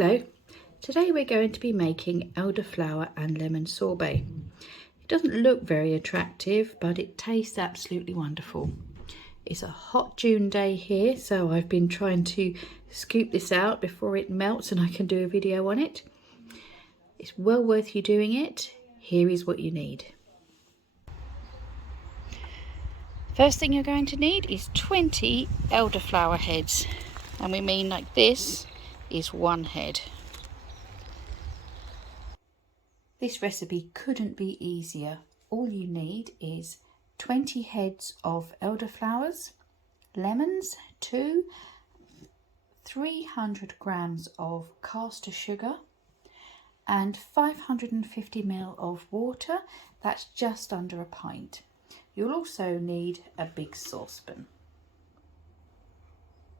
Hello, today we're going to be making elderflower and lemon sorbet. It doesn't look very attractive, but it tastes absolutely wonderful. It's a hot June day here, so I've been trying to scoop this out before it melts and I can do a video on it. It's well worth you doing it. Here is what you need. First thing you're going to need is 20 elderflower heads, and we mean like this is one head. This recipe couldn't be easier. All you need is 20 heads of elderflowers, lemons, 2, 300 grams of caster sugar, and 550 ml of water. That's just under a pint. You'll also need a big saucepan.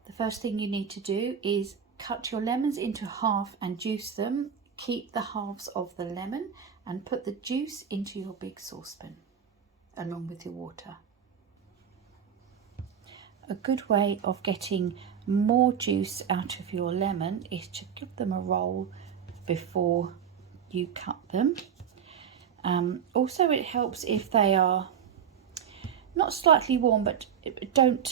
The first thing you need to do is cut your lemons into half and juice them. Keep the halves of the lemon and put the juice into your big saucepan along with your water. A good way of getting more juice out of your lemon is to give them a roll before you cut them. Also, it helps if they are not slightly warm, but don't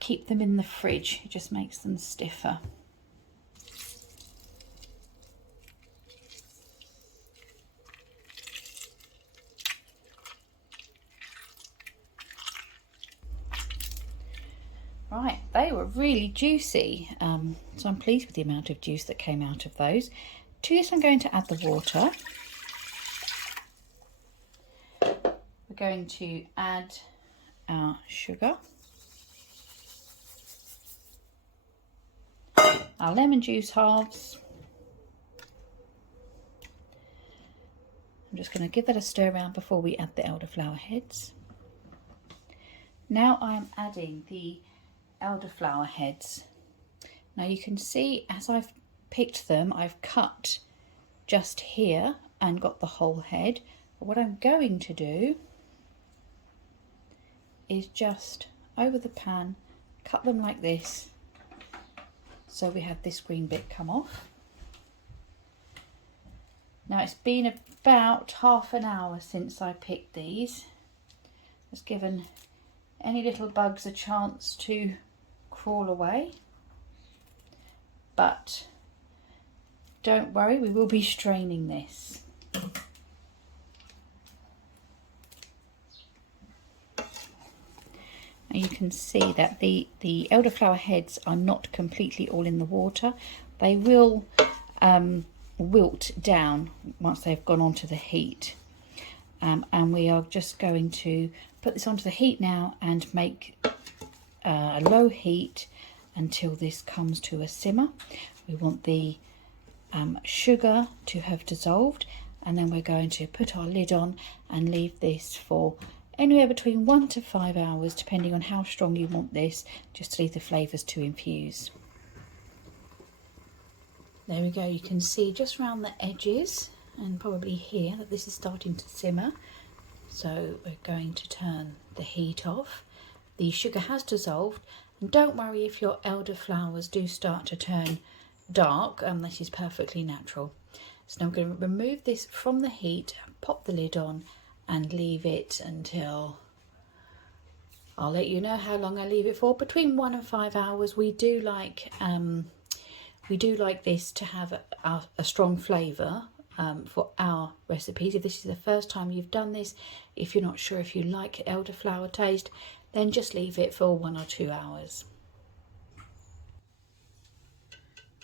keep them in the fridge. It just makes them stiffer. Right, they were really juicy, so I'm pleased with the amount of juice that came out of those. To this I'm going to add the water. We're going to add our sugar, our lemon juice halves. I'm just going to give that a stir around before we add the elderflower heads. Now I'm adding the elderflower heads. Now you can see as I've picked them, I've cut just here and got the whole head. But what I'm going to do is just over the pan cut them like this, so we have this green bit come off. Now it's been about half an hour since I picked these. Just given any little bugs a chance to crawl away, but don't worry, we will be straining this. And you can see that the elderflower heads are not completely all in the water. They will wilt down once they've gone onto the heat. And we are just going to put this onto the heat now and make a low heat until this comes to a simmer. We want the sugar to have dissolved, and then we're going to put our lid on and leave this for anywhere between 1 to 5 hours, depending on how strong you want this, just to leave the flavours to infuse. There we go, you can see just around the edges and probably here that this is starting to simmer. So we're going to turn the heat off. The sugar has dissolved, and don't worry if your elderflowers do start to turn dark, this is perfectly natural. So now I'm going to remove this from the heat, pop the lid on and leave it until, I'll let you know how long I leave it for, between 1 and 5 hours. We do like this to have a strong flavour for our recipes. If this is the first time you've done this, if you're not sure if you like elderflower taste, then just leave it for 1 or 2 hours.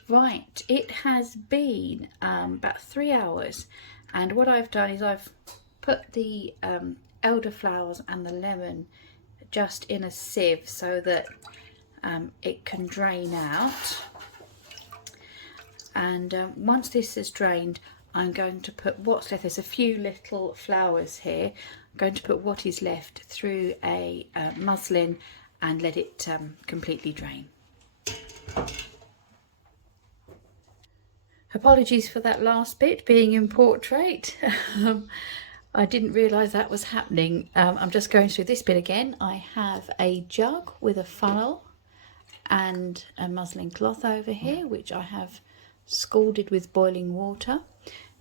Right, it has been about 3 hours, and what I've done is I've put the elderflowers and the lemon just in a sieve so that it can drain out. And once this is drained, I'm going to put what's left. There's a few little flowers here. I'm going to put what is left through a muslin and let it completely drain. Apologies for that last bit being in portrait. I didn't realise that was happening. I'm just going through this bit again. I have a jug with a funnel and a muslin cloth over here, which I have scalded with boiling water.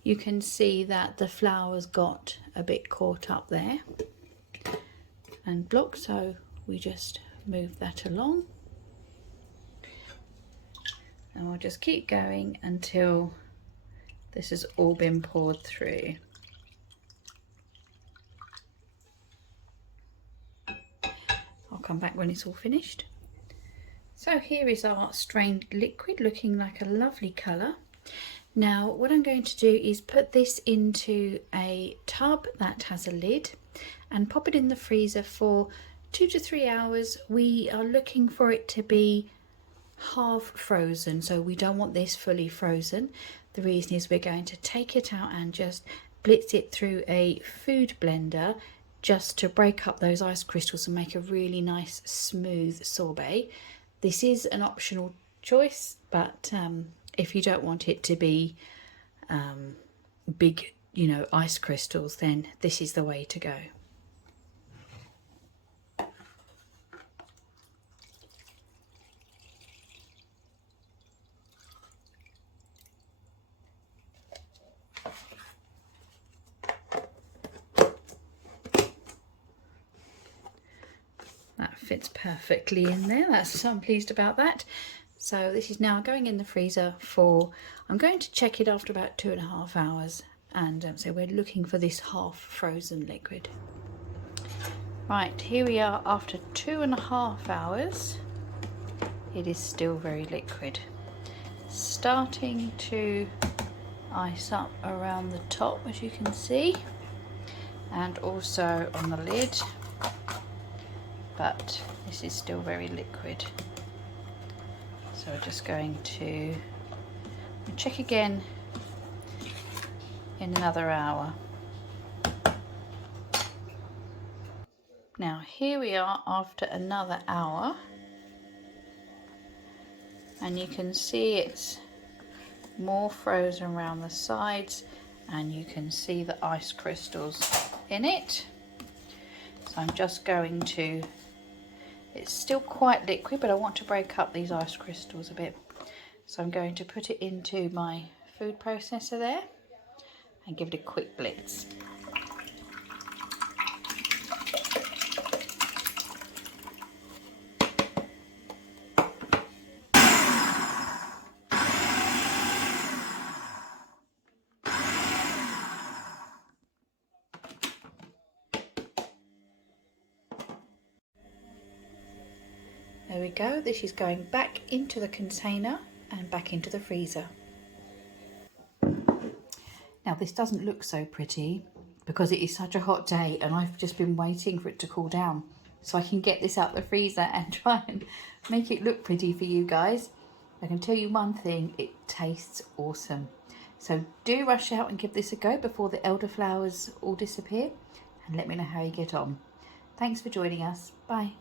You can see that the flour's got a bit caught up there and blocked, so we just move that along. And we'll just keep going until this has all been poured through. I'll come back when it's all finished. So here is our strained liquid, looking like a lovely colour. Now what I'm going to do is put this into a tub that has a lid and pop it in the freezer for 2 to 3 hours. We are looking for it to be half frozen, so we don't want this fully frozen. The reason is we're going to take it out and just blitz it through a food blender just to break up those ice crystals and make a really nice smooth sorbet. This is an optional choice, but if you don't want it to be big, you know, ice crystals, then this is the way to go. That fits perfectly in there. So I'm pleased about that. So this is now going in the freezer for, I'm going to check it after about 2.5 hours, and so we're looking for this half frozen liquid. Right, here we are after 2.5 hours. It is still very liquid, starting to ice up around the top, as you can see, and also on the lid, but this is still very liquid. So we're just going to check again in another hour. Now here we are after another hour, and you can see it's more frozen around the sides, and you can see the ice crystals in it. So I'm just going to, it's still quite liquid, but I want to break up these ice crystals a bit. So I'm going to put it into my food processor there and give it a quick blitz. There we go, this is going back into the container and back into the freezer. Now this doesn't look so pretty because it is such a hot day and I've just been waiting for it to cool down so I can get this out the freezer and try and make it look pretty for you guys. I can tell you one thing, it tastes awesome. So do rush out and give this a go before the elderflowers all disappear, and let me know how you get on. Thanks for joining us. Bye.